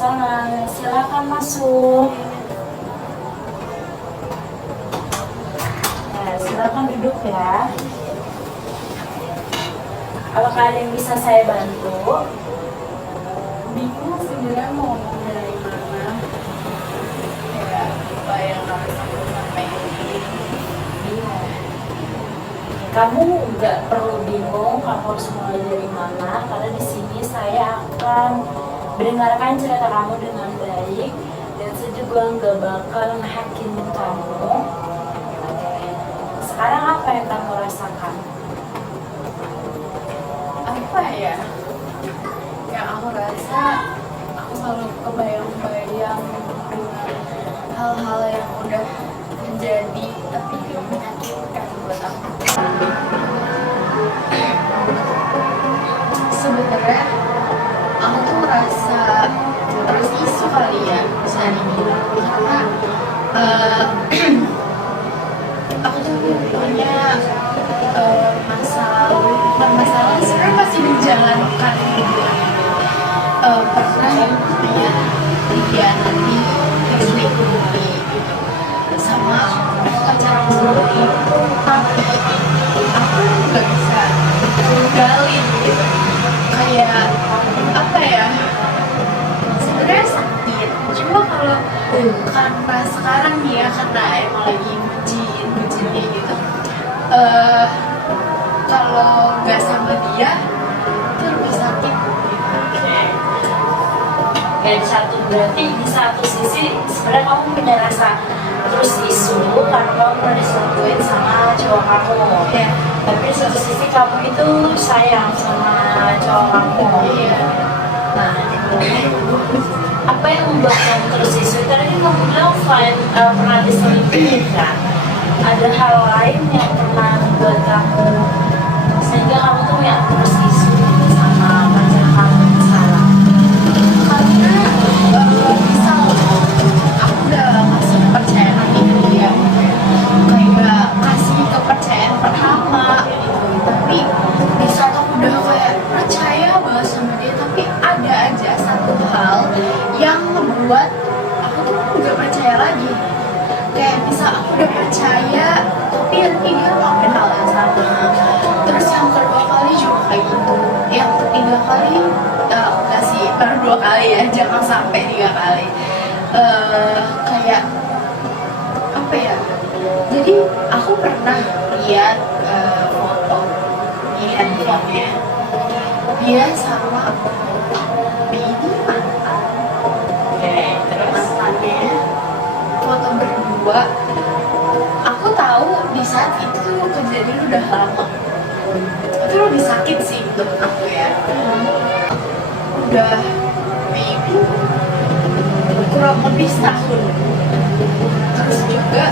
Sana, silakan masuk. Ya, silakan duduk ya. Apakah ada yang bisa saya bantu? Bingung sebenarnya mau ngomong dari mana. Kayak bayang harus aku sampai ini. Kamu nggak perlu bingung, kamu harus mulai dari mana, karena di sini saya akan mendengarkan cerita kamu dengan baik dan saya juga nggak bakal menghakimin kamu. Oke. Sekarang apa yang kamu rasakan? Apa ya? Yang aku rasa aku selalu kebayang-bayang dengan hal-hal yang udah terjadi tapi menyakitkan buat aku. Sebenarnya aku tuh merasa terus isu kali ya bisa dibilang karena aku tuh punya masalah sebenarnya masih menjalankan pernah ya dikhianati, diselingkuhi gitu sama pacar aku sendiri, tapi aku nggak bisa tinggalin gitu. Kayak apa ya, sebenarnya sakit, cuma kalau karena sekarang dia karena emang lagi bucinnya gitu, kalau nggak sama dia itu lebih sakit gitu. Berarti di satu sisi sebenarnya kamu punya rasa terus isu karena kamu pernah diselingkuhin sama cowok kamu. Ya. Tapi di satu sisi kamu itu sayang sama cowok kamu. Iya. Nah, apa yang membuat kamu terus isu? Tadi kamu bilang selain pernah diselingkuhin kan, ada hal lain yang pernah membuat kamu sehingga kamu tuh ya terus isu sama pacar kamu sekarang. Karena misal aku udah kasih kepercayaan ke dia, kayak kasih kepercayaan pertama gitu, tapi di saat aku udah kayak percaya banget sama dia, tapi ada aja satu hal yang membuat aku tuh nggak percaya lagi. Kayak misal aku udah percaya tapi nanti dia ngelakuin hal yang sama, terus yang kedua kali juga kayak gitu, yang ketiga kali enggak sih, baru 2 kali ya, jangan sampai 3 kali. Kayak apa ya, jadi aku pernah lihat foto di handphonenya dia sama ini mantannya, foto berdua. Aku tahu di saat itu kejadian udah lama, itu lebih sakit sih untuk aku ya. Udah maybe kurang lebih setahun. Terus juga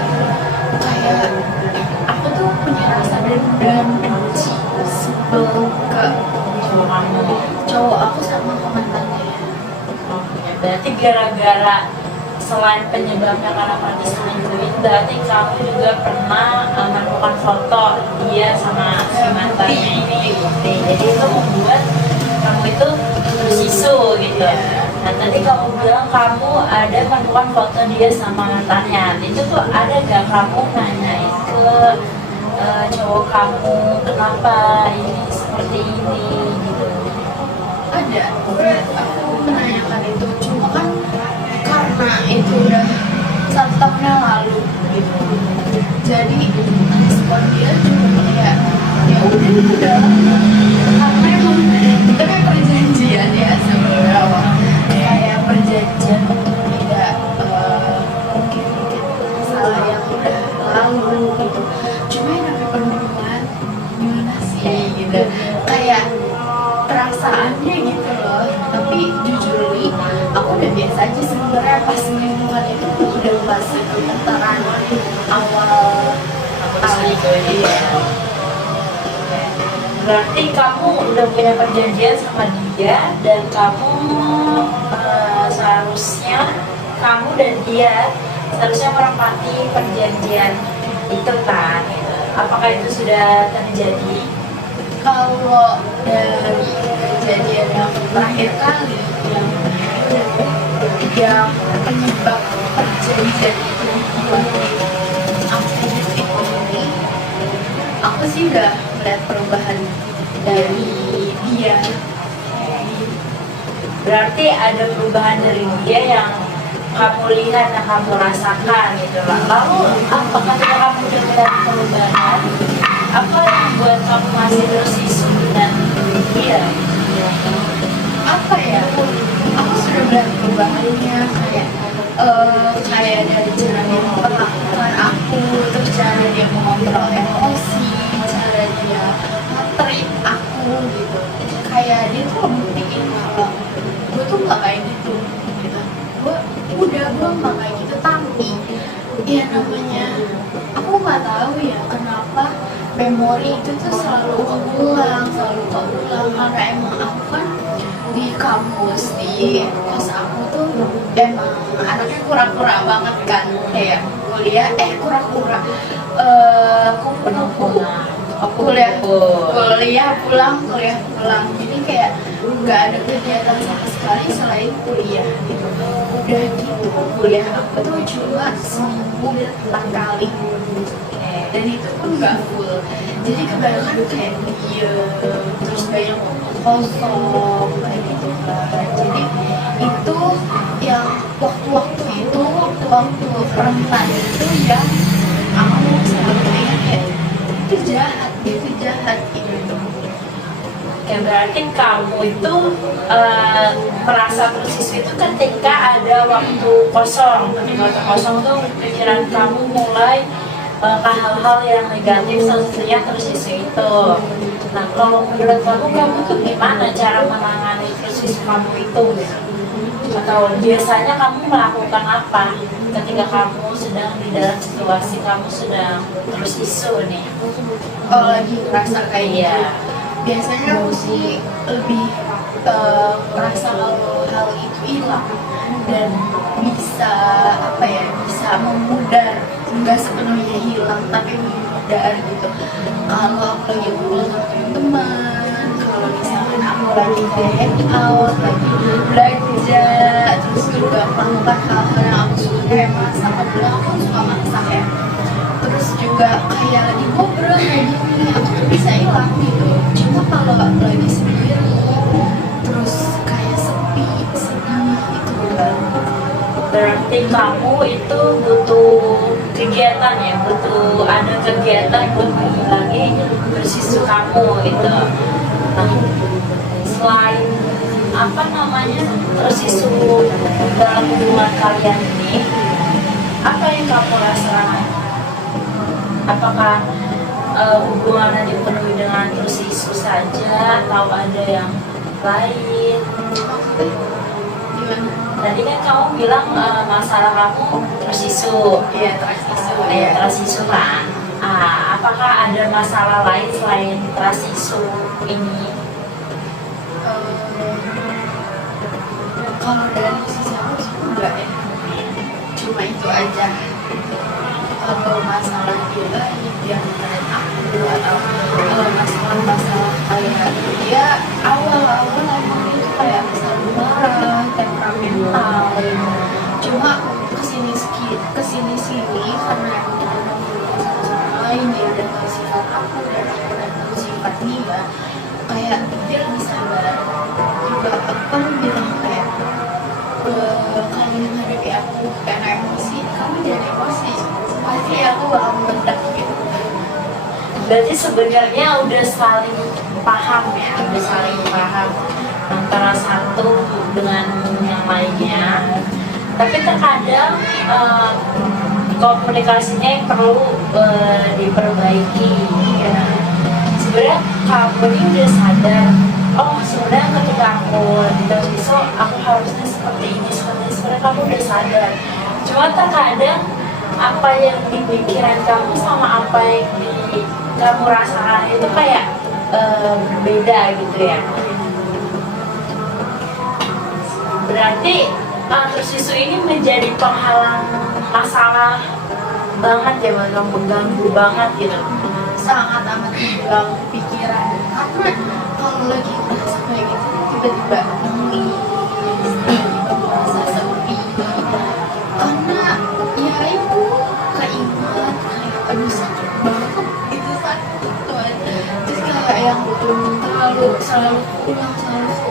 kayak aku tuh punya rasa dendam, benci, sebel ke cowok aku sama ke mantannya. Berarti gara-gara selain penyebabnya karena pernah diselingkuhin, berarti kamu juga pernah menemukan foto dia sama si mantannya ini. Jadi itu membuat kamu itu terus isu gitu. Nah tadi kamu bilang kamu ada menemukan foto dia sama mantannya. Itu tuh ada gak kamu nanyain ke cowok kamu kenapa ini seperti ini gitu? Ada, aku menanyakan itu, cuma kan karena itu udah 1 tahun yang lalu gitu, jadi respon dia cuma kayak ya udah udah lama karena emang kita kayak perjanjian ya sebenarnya kayak perjanjian untuk tidak mungkin salah yang udah lalu gitu. Cuma yang namanya perhubungan gimana sih gitu kayak perasaannya gitu loh. Tapi jujur nih aku udah biasa aja sebenarnya pas lingkungan itu udah pas pendaftaran awal Kamu itu ya. Berarti kamu udah punya perjanjian sama dia dan kamu seharusnya kamu dan dia seharusnya merepati perjanjian itu kan? Apakah itu sudah terjadi? kalau dari kejadian yang terakhir kali yang penyebab perjanjian itu buat aku ini aku sih udah melihat perubahan dari dia. Berarti ada perubahan dari dia yang kamu lihat dan kamu rasakan gitu lah. Lalu apakah kamu udah melihat perubahan? Apa yang buat kamu masih terus isu dan dia? Apa ya aku sudah melihat perubahannya kayak dari cara dia memperlakukan aku, terus cara dia mengontrol emosi, cara dia nge-treat aku gitu. Kayak dia tuh ngebuktiin kalau gue tuh gak kayak gitu gue gak kayak gitu. Tapi ya namanya aku gak tahu ya kenapa memori itu tuh selalu keulang karena emang aku kan di kampus di kos aku tuh emang anaknya kura-kura banget kan, kayak kuliah kura-kura kupu-kupu kuliah pulang jadi kayak nggak ada kegiatan sama sekali selain kuliah gitu. Udah gitu kuliah aku tuh cuma seminggu 4 kali dan itu pun nggak full, jadi kebanyakan kayak terus banyak kosong kayak gitu kan. Jadi itu yang waktu perempuan itu yang aku selalu ingat kayak itu jahat gitu. Ya berarti kamu itu merasa tersisu itu ketika ada waktu kosong. Ketika waktu kosong tuh pikiran kamu mulai ke hal-hal yang negatif, salah satunya tersisu itu. Nah kalau menurut kamu tuh gimana cara menangani tersisu kamu itu? Atau biasanya kamu melakukan apa ketika kamu sedang di dalam situasi kamu sedang tersisu nih? Kalau lagi ngerasa kayak gitu, biasanya aku sih lebih merasa kalau hal itu hilang dan bisa bisa memudar, nggak sepenuhnya hilang tapi memudar gitu. Kalau aku lagi ngobrol sama teman-teman, kalau misalkan aku lagi hangout, lagi belajar, terus juga melakukan hal-hal yang aku suka kayak masak, apalagi aku suka masak ya. Terus juga kayak lagi ngobrol kayak gini, aku tuh bisa hilang gitu. Cuma kalau lagi sendiri, terus kayak sepi, sedih itu Berarti kamu itu butuh kegiatan ya, butuh ada kegiatan buat lagi tersisu kamu itu. Nah, selain tersisu dalam hubungan kalian ini, apa yang kamu rasakan? Apakah hubungannya dipenuhi dengan tersisu saja atau ada yang lain? gimana? Tadi kan kamu bilang masalah kamu tersisu. Iya, tersisu Ya, tersisu kan. Apakah ada masalah lain selain tersisu ini? Kalau dari sisi aku sih enggak ya, cuma itu aja. Kalau masalah dia ngeliat aku atau masalah kayak dia awal-awal emang itu kayak selalu marah, temperamental. Cuma kesini karena emang sama lain dia udah tahu sifat aku dan aku udah tahu sifat dia, kayak dia lebih sabar. Juga aku kan bilang kayak kalau menghadapi aku karena emosi, kamu jangan emosi, pasti aku bakal meledak gitu. Berarti sebenarnya udah saling paham ya, udah saling paham antara satu dengan yang lainnya. Tapi terkadang komunikasinya yang perlu diperbaiki. Ya. Sebenarnya kamu ini udah sadar, oh sebenarnya ketika aku di Tosiso aku harusnya seperti ini, sebenarnya kamu udah sadar. Cuma terkadang apa yang di pikiran kamu sama apa yang kamu rasakan itu kayak berbeda gitu ya. Berarti terus isu ini menjadi penghalang masalah banget ya, mengganggu banget gitu. Sangat amat mengganggu pikiran, karena kalau lagi merasa kayak gitu tiba-tiba nangis, tiba-tiba merasa sepi, karena ya itu keinget kayak aduh sakit banget itu sakit tuh, terus kayak yang selalu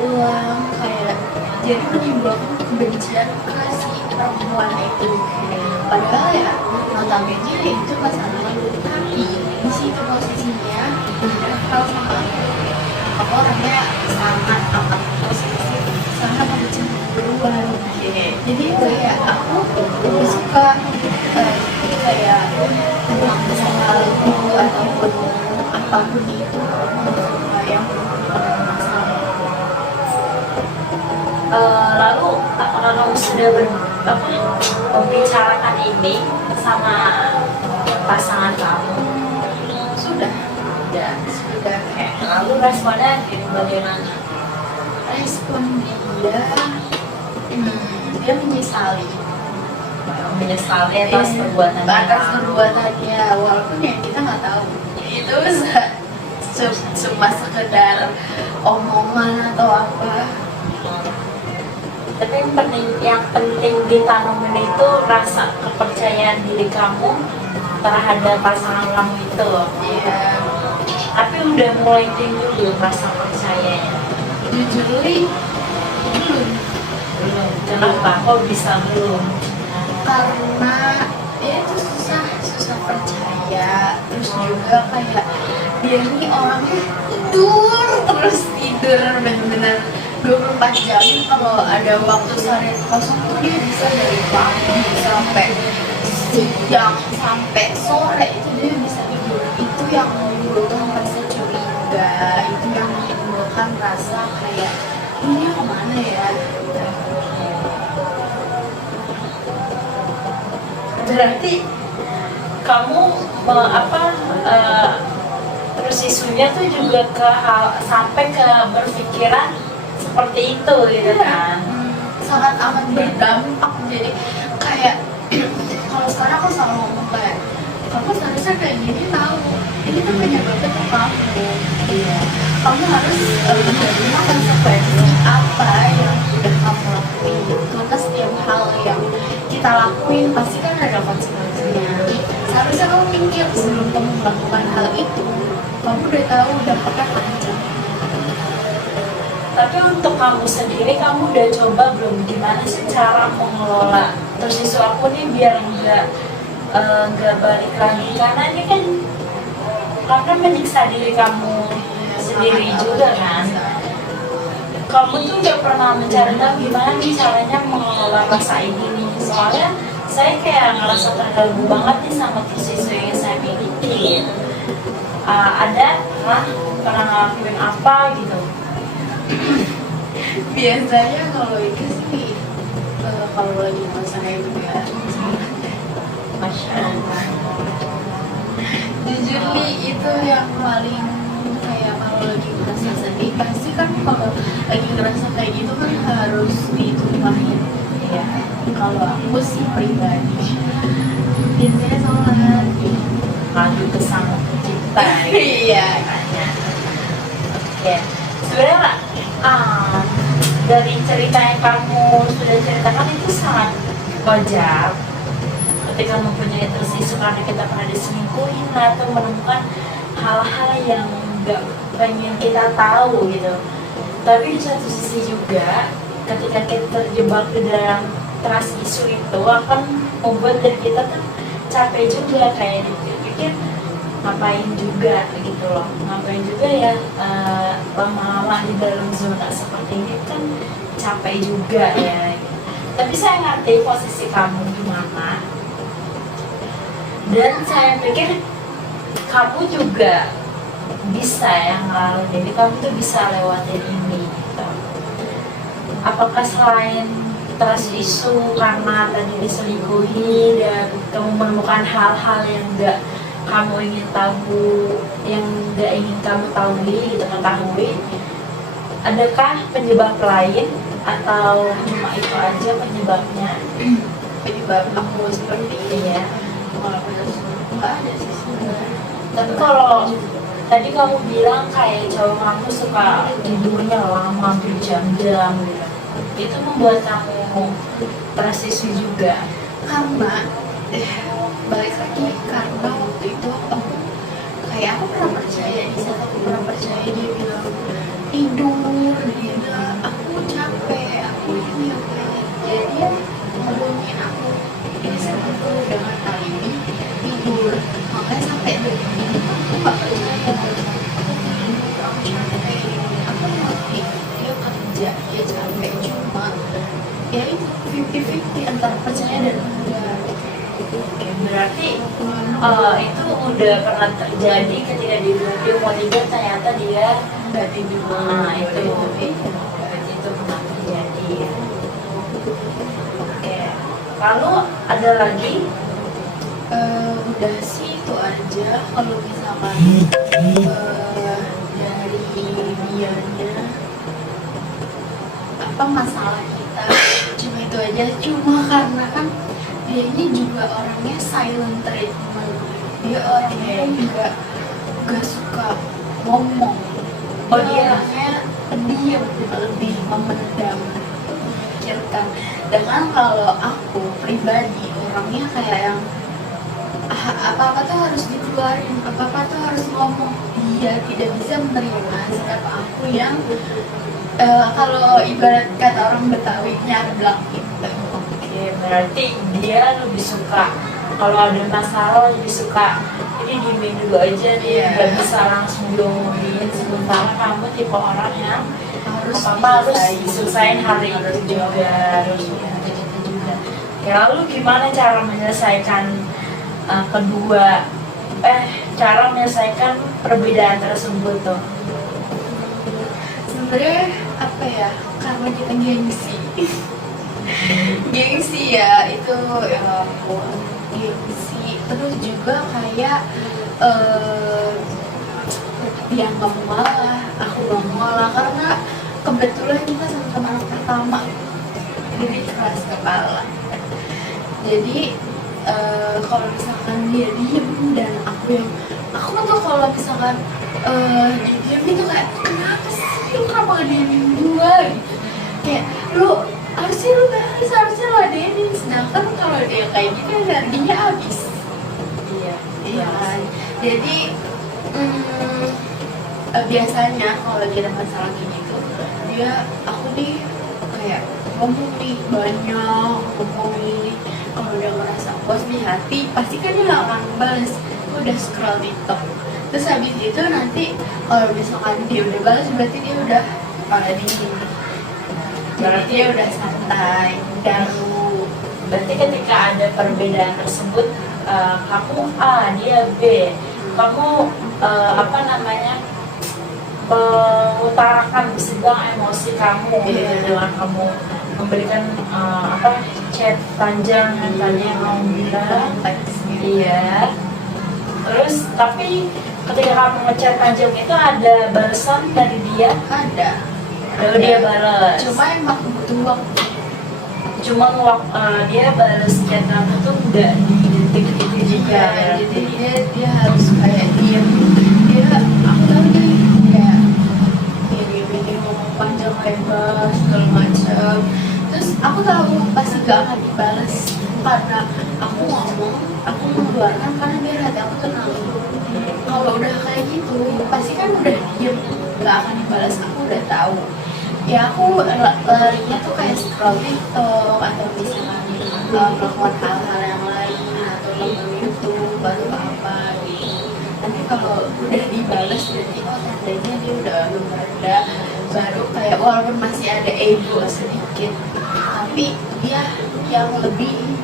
ulang kayak jadi menimbulkan kebencian ke si perempuan itu. Padahal ya notabene itu pasangan aku, tapi di situ posisinya udah kenal sama aku orangnya sangat amat posesif, sangat amat cemburuan. Jadi kayak aku lebih suka kayak tentang masa lalu ataupun apapun itu yang bermasalah. Lalu apakah kamu sudah membicarakan ini sama pasangan kamu? Sudah Kayak lalu responnya gitu bagaimana? respon dia dia menyesali Atas perbuatannya atas kamu. perbuatannya, walaupun ya kita nggak tahu itu cuma sekedar omongan atau apa. Tapi yang penting ditanamin itu rasa kepercayaan diri kamu terhadap pasangan kamu itu loh. Ya Tapi udah mulai timbul belum rasa percayanya? jujur belum, Kenapa? Kok bisa belum? karena ya itu susah percaya, terus juga kayak dia nih orangnya tidur bener-bener 24 jam. Kalau ada waktu sore kosong tuh dia bisa dari pagi sampai siang sampai sore itu dia bisa tidur. Itu yang menimbulkan rasa curiga, itu yang menimbulkan rasa kayak ini kemana ya. Berarti kamu terus isunya tuh juga sampai ke berpikiran seperti itu gitu kan? Sangat amat berdampak. Jadi kayak kalau sekarang aku selalu ngomong kayak kamu seharusnya kayak gini, tahu ini tuh penyebabnya tuh kamu. Iya, kamu harus menerima konsekuensi apa yang udah kamu lakuin, karena setiap hal yang kita lakuin pasti kan ada konsekuensinya. Seharusnya kamu mikir sebelum kamu melakukan hal itu, kamu udah tahu dampaknya panjang. Tapi untuk kamu sendiri, kamu udah coba belum gimana sih cara mengelola terus isu aku nih biar nggak balik lagi, karena ini kan karena menyiksa diri kamu sendiri juga kan. Kamu tuh udah pernah mencari tahu gimana nih caranya mengelola rasa ini nih? Soalnya saya kayak ngerasa terganggu banget nih sama terus isu yang saya miliki. Pernah ngelakuin apa gitu? Biasanya kalau itu sih kalau lagi masa kayak gitu ya, Masya Allah. jujur nih itu yang paling kayak kalau lagi merasa sedih pasti kan kalau lagi ngerasa kayak gitu kan harus ditumpahin ya. Kalau aku sih pribadi biasanya sholat Maju ke sang pencipta. iya. Oke. Sebenarnya dari cerita yang kamu sudah ceritakan itu sangat wajar ketika mempunyai terus isu karena kita pernah diselingkuhin atau menemukan hal-hal yang nggak pengen kita tahu gitu. Tapi di satu sisi juga ketika kita terjebak di dalam trust isu itu akan membuat diri kita tuh capek juga, kayak dipikir ngapain juga gitu loh, ngapain juga ya, lama-lama di dalam zona seperti ini kan capek juga ya. Tapi saya ngerti posisi kamu gimana, dan saya pikir kamu juga bisa ya ngalamin ini, kamu tuh bisa lewatin ini gitu. Apakah selain trust issue karena tadi diselingkuhi dan kamu menemukan hal-hal yang gak kamu ingin tahu, yang gak ingin kamu ketahui, adakah penyebab lain atau cuma itu aja penyebabnya? Penyebab aku seperti ini Ya. nggak ada sih sebenarnya. Tapi kalau tadi kamu bilang kayak cowok kamu suka tidurnya lama berjam-jam gitu, itu membuat kamu transisi juga? Karena balik lagi, karena waktu itu aku pernah percaya, di saat aku pernah percaya dia bilang tidur, dia bilang aku capek, aku ini ya dia ngomongin aku ini aku dengan hal ini tidur, makanya sampai detik ini aku nggak percaya aku capek. Aku ngerti dia kerja, dia capek, cuma ya itu 50-50 antara percaya dan enggak. Oke, berarti itu udah pernah terjadi ketika di umur 3 ternyata dia Nggak tidur. nah itu berarti itu pernah terjadi ya. Oke, lalu ada lagi? Udah sih itu aja. Kalau misalkan dari dianya apa masalah kita, cuma itu aja. Cuma karena kan dia ini juga orangnya silent treatment, dia orangnya juga gak suka ngomong. Oh, dia orangnya pendiam, lebih memendam, memikirkan. Dengan kalau aku pribadi orangnya kayak yang apa-apa tuh harus dikeluarin, apa-apa tuh harus ngomong. Dia tidak bisa menerima sikap aku yang kalau ibarat kata orang Betawi nyarblak gitu. oke, berarti dia lebih suka kalau ada masalah lebih suka ini diemin dulu aja nih, Iya. nggak bisa langsung diomongin. Sementara kamu tipe orang yang Harus apa harus diselesain hari itu juga, harus gitu juga. Ya, lalu gimana cara menyelesaikan cara menyelesaikan perbedaan tersebut tuh? sebenarnya apa ya, karena kita gengsi. Gengsi ya itu ya ampun, gengsi. Terus juga kayak dia nggak mau ngalah, aku nggak mau ngalah karena kebetulan kita sama-sama anak pertama, jadi keras kepala. Jadi kalau misalkan dia diem dan aku tuh kalau misalkan dia diem itu kayak kenapa sih lu kenapa gak diemin gue gitu. Kayak lu harusnya lu balas, harusnya lu adenin, sedangkan kalau dia kayak gitu energinya habis. Iya kan. Jadi biasanya kalau lagi ada masalah kayak gitu aku nih kayak ngomong nih banyak, ngomong nih. Kalau udah ngerasa puas di hati pasti kan dia gak akan balas, udah scroll TikTok. Terus habis itu nanti kalau misalkan dia udah balas berarti dia udah dingin, jadi dia udah santai, udah Berarti ketika ada perbedaan tersebut, kamu A, dia B, kamu mengutarakan sedang emosi kamu dengan kamu memberikan chat panjang yang tadi yang kamu bilang. Iya. Terus tapi ketika kamu ngechat panjang itu ada balasan dari dia? ada. Lalu dia balas. Cuma emang butuh waktu. Dia balas chat kamu tuh nggak di detik itu juga. Iya, jadi dia harus kayak diem. Aku tahu dia kayak gini ngomong panjang lebar segala macam. Terus aku tahu pasti gak akan dibalas karena aku ngomong, aku mengeluarkan karena biar hati aku tenang. Kalau udah kayak gitu pasti kan udah diem, gak akan dibalas. Aku udah tahu. Ya aku larinya tuh kayak scroll TikTok atau misalnya melakukan hal-hal yang lain atau nonton YouTube atau apa gitu. Nanti kalau udah dibales berarti oh tandanya dia udah berada, baru kayak walaupun masih ada ego sedikit tapi dia yang lebih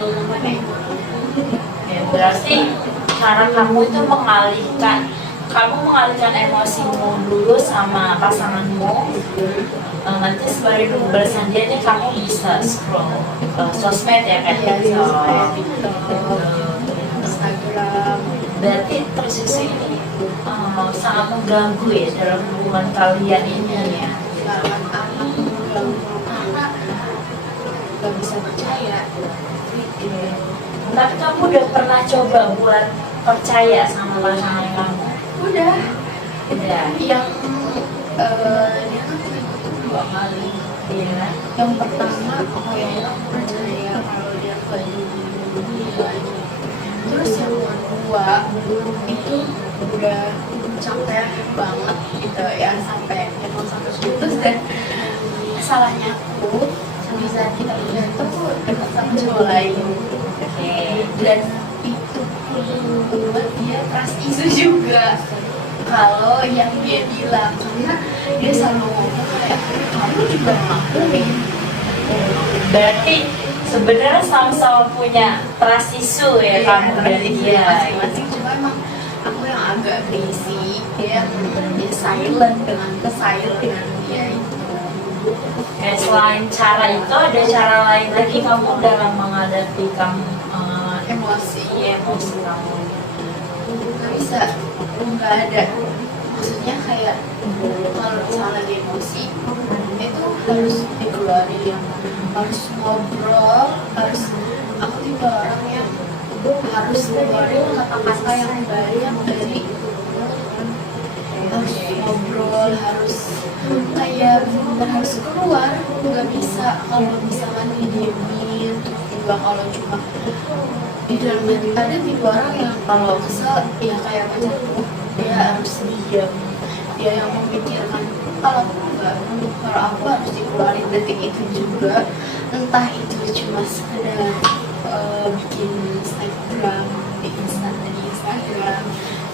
duluan ego. Ya, berarti cara kamu itu mengalihkan emosimu dulu sama pasanganmu. Nanti sembari nunggu balasan dia nih kamu bisa scroll sosmed ya kayak TikTok, Instagram. berarti tersisi ini sangat mengganggu ya dalam hubungan kalian ini ya. Sangat amat mengganggu karena gak bisa percaya. Tapi kamu udah pernah coba buat percaya sama pasangan kamu? Udah Udah. yang dia kan selingkuh 2 kali. Iya. Yang pertama aku yang percaya kalau dia lagi lagi. Terus yang kedua itu udah capek banget gitu ya, sampai emang sampai putus. Dan salahnya aku di saat kita udah tuh dekat sama cowok lain. Dan itu membuat dia trust issue juga kalau yang dia bilang, karena dia selalu ngomong kayak kamu juga ngelakuin. Berarti sebenarnya sama-sama punya trust issue ya kamu dari dia. Masing-masing, cuma emang aku yang agak berisik, dia silent dengan dengan dia itu. Kayak selain cara itu ada cara lain lagi kamu dalam menghadapi Emosi emosi kamu. nggak bisa, nggak ada. Maksudnya kayak kalau misalnya lagi emosi itu harus dikeluarin, harus ngobrol, harus aku tipe orang yang harus keluarin kata-kata yang banyak dari harus ngobrol, harus kayak bener harus keluar. Nggak bisa kalau misalkan didiemin. Juga kalau cuma di dalam hati, ada tipe orang yang kalau kesel ya kayak pacarku, dia harus diam, dia yang memikirkan. Kalau aku enggak, kalau aku harus dikeluarin detik itu juga, entah itu cuma sekedar bikin Instagram di Instagram,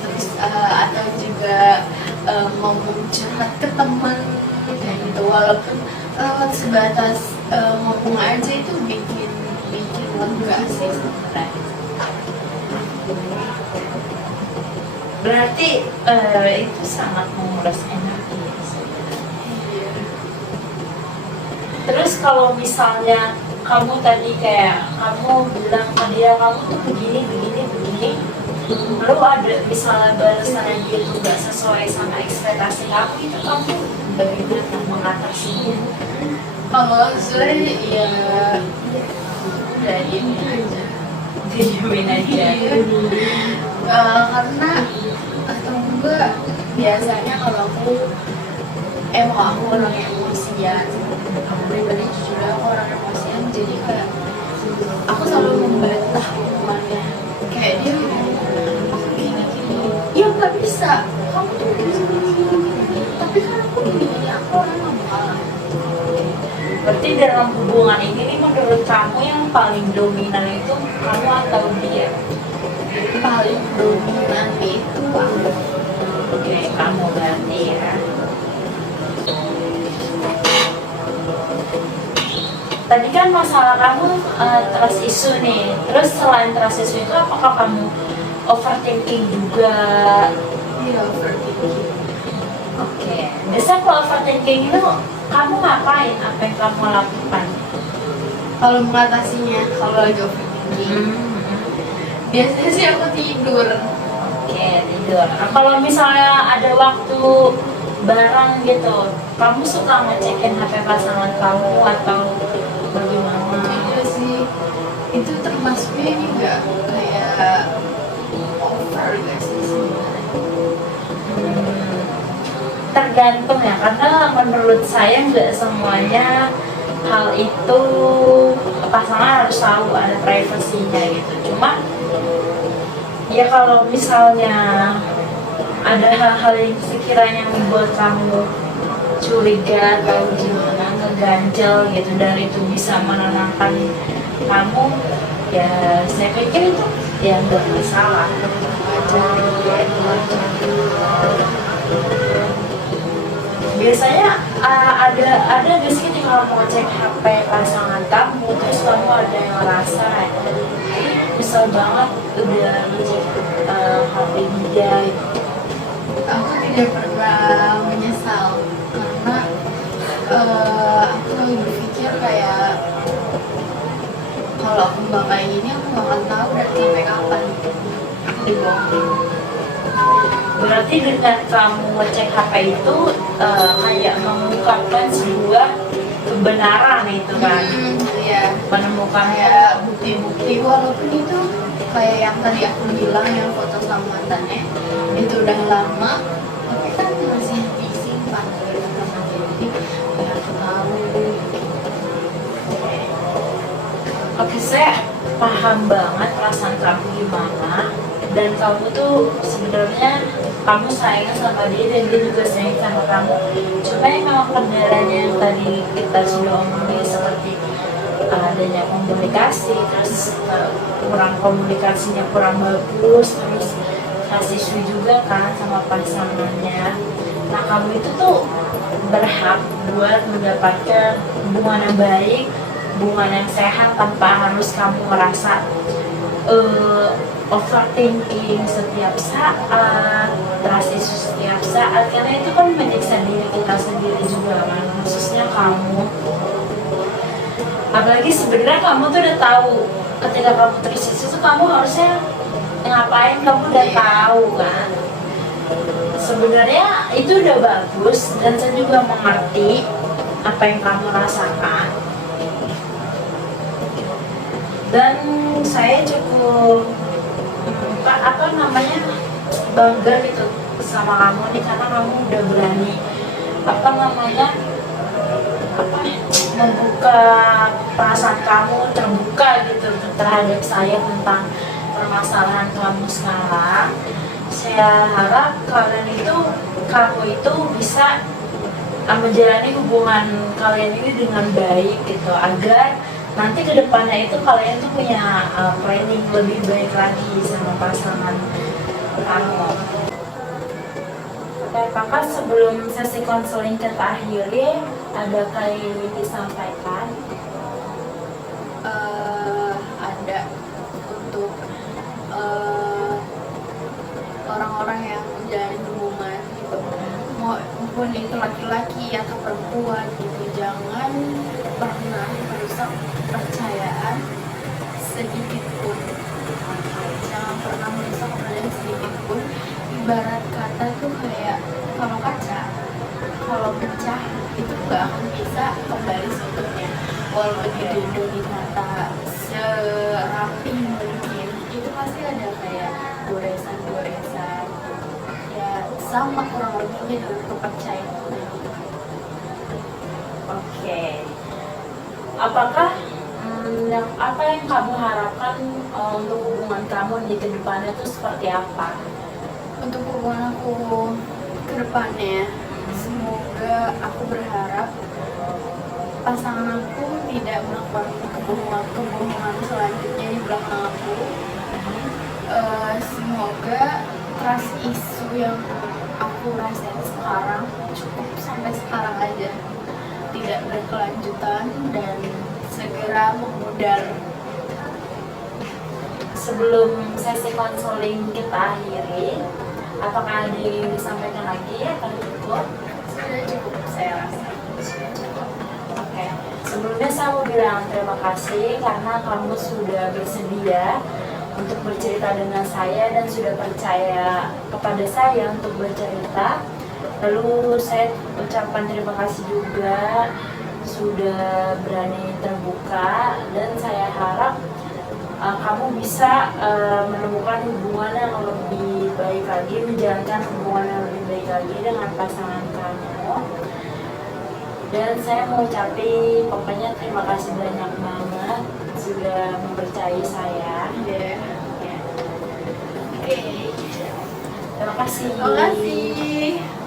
terus atau juga ngomong curhat ke teman kayak gitu, walaupun sebatas ngomong aja itu bikin lega sih sebenarnya. Berarti itu sangat menguras energi ya sebenarnya. Terus kalau misalnya kamu tadi kayak kamu bilang ke dia kamu tuh begini, lalu ada misalnya balasan yang dia tuh gak sesuai sama ekspektasi kamu, itu kamu bagaimana mengatasinya? Kalau sudah ya udah diemin aja. Diemin aja. Karena atau enggak, biasanya kalau aku orang yang emosian, aku pribadi juga aku orang emosian, jadi kayak aku selalu membantah omongannya. Kayak dia ngomong gini, ya nggak bisa, kamu tuh gini, tapi kan aku gini, aku orang yang kalah. Berarti dalam hubungan ini nih menurut kamu yang paling dominan itu kamu atau dia? Paling dominan itu aku. Oke, kamu berarti ya. Tadi kan masalah kamu trust issue nih. Terus selain trust issue itu apakah kamu overthinking juga? Iya, overthinking. Oke. Biasanya kalau overthinking itu kamu ngapain? Apa yang kamu lakukan? Kalau mengatasinya, kalau lagi overthinking, biasanya sih aku tidur. Oke, tidur. Nah, kalau misalnya ada waktu bareng gitu, kamu suka ngecekin HP pasangan kamu atau bagaimana? Iya sih, itu termasuknya juga kayak over gak sih sebenarnya? Tergantung ya, karena menurut saya nggak semuanya hal itu pasangan harus tahu, ada privasinya gitu. Cuma ya kalau misalnya ada hal-hal yang sekiranya membuat kamu curiga atau gimana, ngeganjel gitu, dan itu bisa menenangkan kamu, ya saya pikir itu ya nggak masalah. Wajar. Biasanya ada gak sih ketika kamu ngecek HP pasangan kamu terus kamu ada yang ngerasa misal banget udah ngecek HP dia gitu. Aku tidak pernah menyesal karena aku lagi berpikir kayak kalau aku nggak kayak gini aku nggak akan tahu dan sampai kapan aku dibohongin. Berarti dengan kamu ngecek HP itu kayak mengungkapkan sebuah kebenaran itu kan, Iya, menemukan kayak bukti-bukti walaupun itu kayak yang tadi aku bilang yang foto sama mantannya itu udah lama tapi kan masih disimpan gitu sama dia, jadi ya aku tahu. Oke, saya paham banget perasaan kamu gimana dan kamu tuh sebenarnya kamu sayang sama dia dan dia juga sayang sama kamu. Cuma memang kendalanya yang tadi kita sudah omongin seperti adanya komunikasi, terus kurang komunikasinya kurang bagus, terus kasih isu juga kan sama pasangannya. Nah kamu itu tuh berhak buat mendapatkan hubungan yang baik, hubungan yang sehat tanpa harus kamu merasa overthinking setiap saat, trust issue setiap saat, karena itu kan menyiksa diri kita sendiri juga kan, khususnya kamu. Apalagi sebenarnya kamu tuh udah tahu ketika kamu trust issue tuh kamu harusnya ngapain, kamu udah tahu kan. Sebenarnya itu udah bagus dan saya juga mengerti apa yang kamu rasakan. Dan saya cukup apa namanya bangga gitu sama kamu nih karena kamu udah berani apa namanya membuka perasaan kamu, terbuka gitu terhadap saya tentang permasalahan kamu sekarang. Saya harap kamu itu bisa menjalani hubungan kalian ini dengan baik gitu, agar nanti kedepannya itu kalian tuh punya planning lebih baik lagi sama pasangan kamu. Oke, apakah sebelum sesi konseling kita akhiri ada yang ingin disampaikan? Ada untuk orang-orang yang menjalin hubungan gitu, maupun itu laki-laki atau perempuan gitu, jangan pernah merusak kepercayaan sedikit pun. Jangan pernah merusak kepercayaan sedikit pun. Ibarat kata tuh kayak kalau kaca, kalau pecah itu gak akan bisa kembali seutuhnya. Walaupun itu ditata serapi mungkin, itu pasti ada kayak goresan-goresan. Ya sama kurang lebihnya dengan kepercayaan. Oke. Apakah apa yang kamu harapkan untuk hubungan kamu di kedepannya itu seperti apa? Untuk hubungan aku ke depannya, semoga aku berharap pasangan aku tidak melakukan kebohongan selanjutnya di belakang aku. Semoga trust issue yang aku rasain sekarang cukup sampai sekarang aja, tidak berkelanjutan dan segera memudar. Sebelum sesi konseling kita akhiri, apakah ada yang disampaikan lagi atau cukup? Sudah cukup, saya rasa. Oke. Sebelumnya saya mau bilang terima kasih karena kamu sudah bersedia untuk bercerita dengan saya dan sudah percaya kepada saya untuk bercerita. Lalu saya ucapkan terima kasih juga sudah berani terbuka, dan saya harap kamu bisa menemukan hubungan yang lebih baik lagi, menjalankan hubungan yang lebih baik lagi dengan pasangan kamu. Dan saya mau ucapin pokoknya terima kasih banyak banget sudah mempercayai saya. Yeah. Oke. Terima kasih. Terima kasih.